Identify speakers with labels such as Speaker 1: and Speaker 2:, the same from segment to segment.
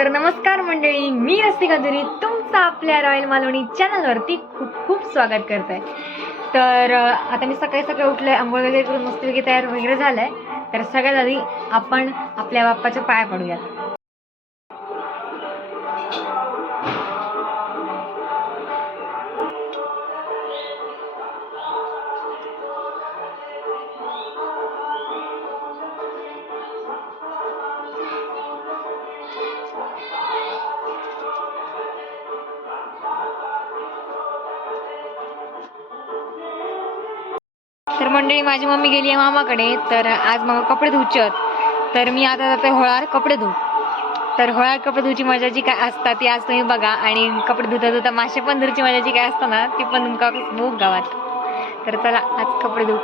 Speaker 1: तर नमस्कार मंडळी मी रसिका दुरी तुमचं आपल्या रॉयल मालवणी चॅनलवरती खूप खूप स्वागत करत आहे तर आता मी सकाळी सकाळी उठले आंघोळ वगैरे करून मस्तपैकी तयार वगैरे झालंय. तर सगळ्यात आधी आपण आपल्या बाप्पाच्या पाया पडूयात. मंडळी माझी मम्मी गेली आहे मामाकडे तर आज मग कपडे धुचत तर मी आता जाते होळार कपडे धु तर होळार कपडे धुची मजा जी काय असतात ती आज तुम्ही बघा. आणि कपडे धुता धुता मासे पण धुची मजा जी काय असतं ना ती पण तुमका बघ गावात. तर चला आज कपडे धु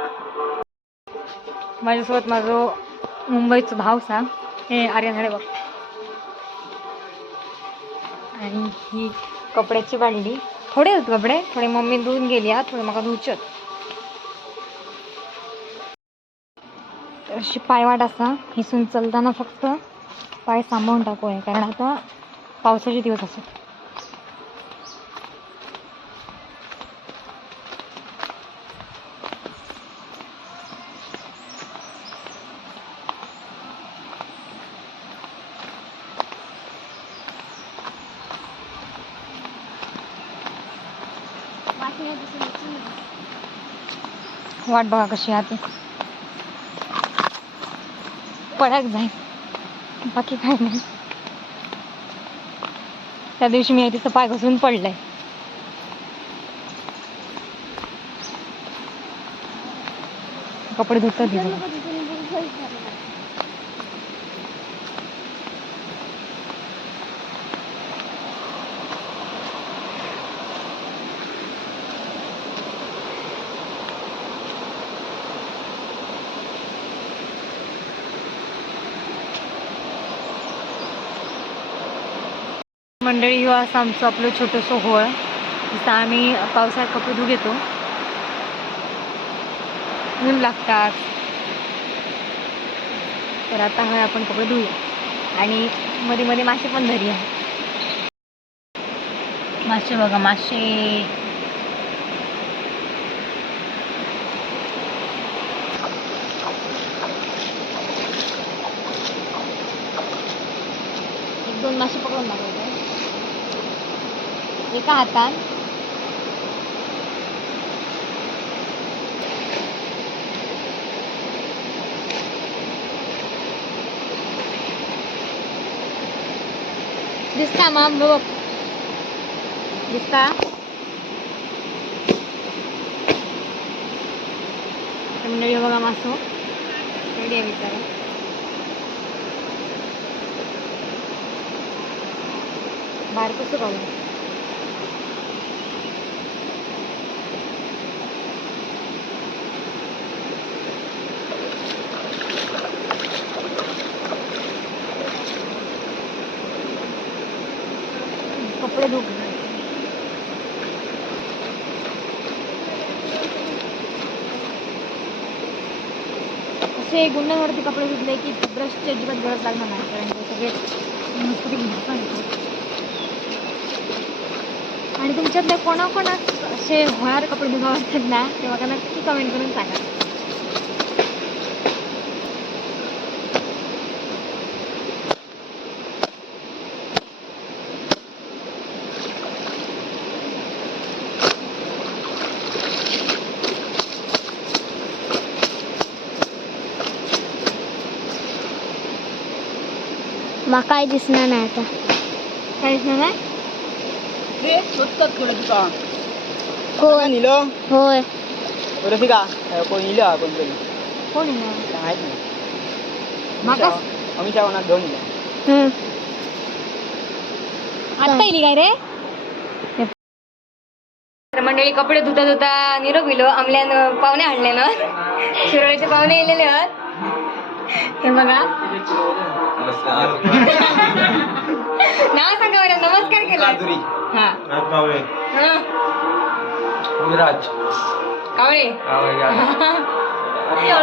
Speaker 1: माझ्यासोबत माझं मुंबईचं भाव सांग हे आर्यनकडे बघ. आणि ही कपड्याची बांडली थोडे कपडे थोडे मम्मी धुवून गेली हा थोडे मला धुचत अशी पायवाट असा हिसून चलताना फक्त पाय सांभाळून टाकू आहे कारण आता पावसाचे दिवस असत वाट बघा कशी आते पडक जाईल. बाकी काय नाही. त्या दिवशी मी तिचं पाय घसरून पडलाय कपडे धुतात मंडळी हो असं आमचं आपलं छोटंसं होळ. जसं आम्ही पावसाळ्यात कपडे धुऊ घेतो. ऊन लागतात. तर आता हा आपण कपडे धुऊया. आणि मध्ये मध्ये मासे पण धरूया मासे बघा मासे. दोन मासे पकडून दाखवतो एका हातात दिसता मग बघ दिसता तर मंडळी हे बघा मासो रेडी आहे विचारा बाहेर कसं पाहू कपडे धुक असे गुंडांवरती कपडे धुतले की ब्रशची अजिबात गरज लागणार नाही कारण ते सगळे मस्तपैकी आणि तुमच्यातल्या कोणाकोणा असे होणार कपडे धुवा वाटतात ना तेव्हा त्यांना नक्की कमेंट करून सांगा.
Speaker 2: माका काय दिसणार नाही आता
Speaker 1: काय दिसणार नाही
Speaker 3: रे स्वतःच कोण तुका
Speaker 2: होय
Speaker 3: निलो
Speaker 2: होय
Speaker 3: रसिका कोण इलो हा कोण तरी
Speaker 1: कोण आहे ना?
Speaker 3: काय माहीत नाही
Speaker 1: माका
Speaker 3: अमिषा कोणाक घेऊन इलो
Speaker 2: हम्म.
Speaker 1: आत्ता येईल काय रे तर मंडळी कपडे धुता धुता निरोप गेलो आमल्यानं पाहुणे आणले ना शिरोळीचे पाहुणे येलेले आहेत हे बघा नाव सांगा बरं नमस्कार केला हा. हा.
Speaker 3: विराज.
Speaker 1: कावळे.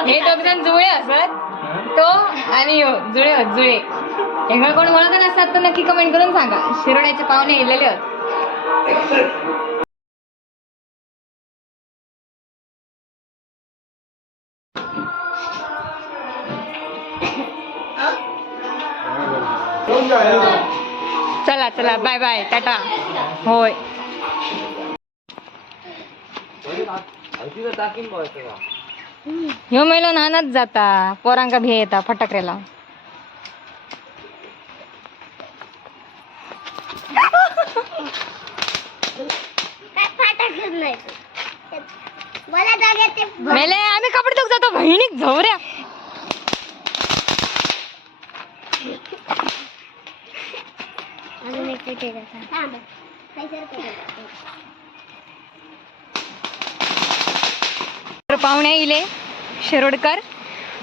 Speaker 1: हे दोघ जण जुळे असत. तो आणि ह्यो जुळे होत जुळे. एका कोण ओळखत असतात तर नक्की कमेंट करून सांगा. शिरोड्याचे पाहुणे येलेले आहेत चला चला बाय बाय टाटा. होय. ह्यो मेलो नानच जाता पोरांका भे येता फटाकड्याला
Speaker 2: काय फाटक नाही. मला
Speaker 1: आम्ही कपडे धुक जातो बहिणी झवऱ्या
Speaker 2: अजून एक पेटे
Speaker 1: तर पाहुणे इले शिरोडकर.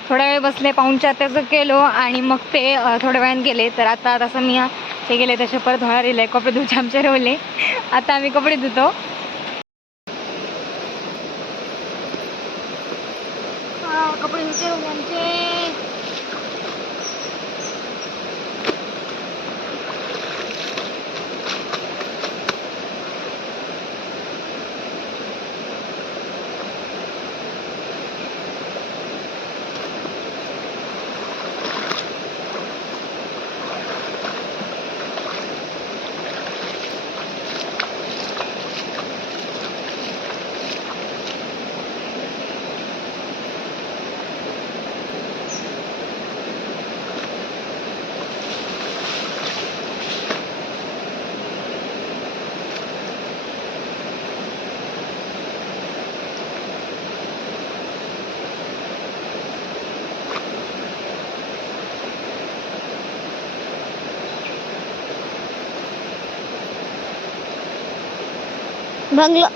Speaker 1: थोडा वेळ बसले पाहुणच्या त्याचं केलो आणि मग ते थोड्या वेळाने गेले. तर आता तसं मी ते गेले तसे परत होणार इले कपडे धुचे आमचे रवले. आता आम्ही कपडे धुतो. कपडे धुते रवले आमचे
Speaker 2: बंगलो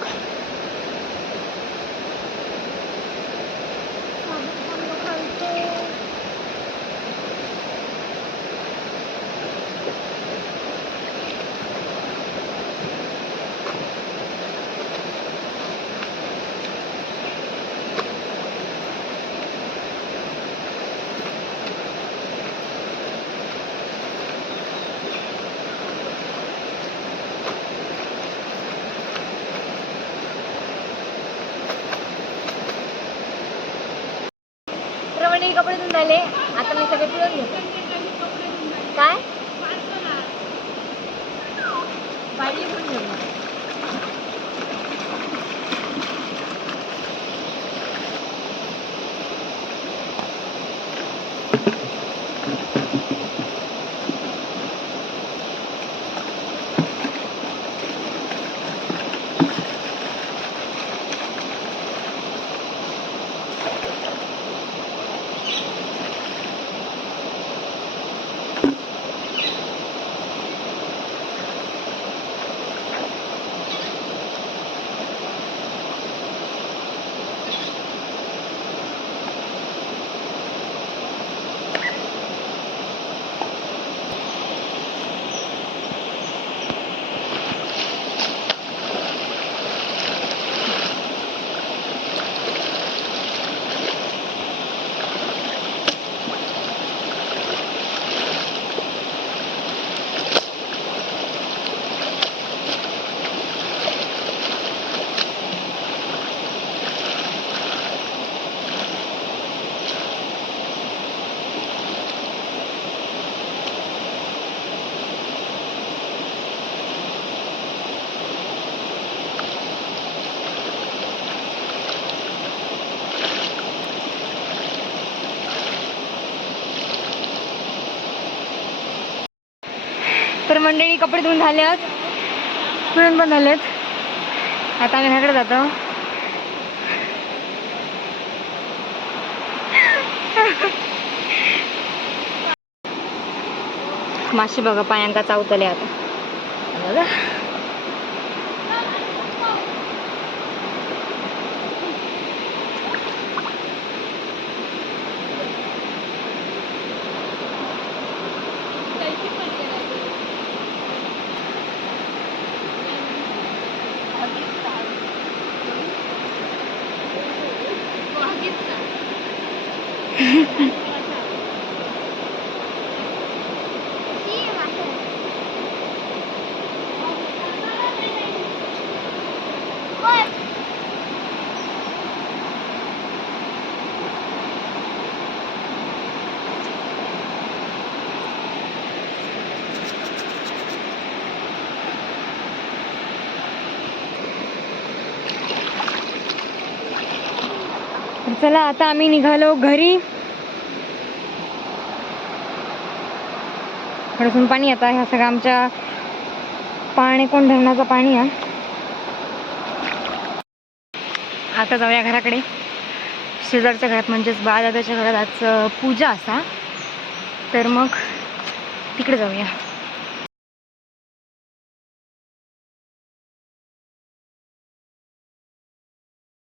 Speaker 1: तर म्हणजे कपडे धुवून झाले आता मी सगळे पिळून घेतो काय बादली भरून घेऊ तर मंडळी कपडे धुवून झाले आहेत पण झालेत. आता आम्ही ह्याकडे जातो. मासे बघा पायांका चावतले आता. बघा. चला आता आम्ही निघालो घरी. थोडंसं पाणी येतं ह्या सगळं आमच्या पाणी कोण धरणाचं पाणी आहे? आता जाऊया घराकडे. शेजारच्या घरात म्हणजेच बाळदादाच्या घरात आज पूजा असा. तर मग तिकडे जाऊया.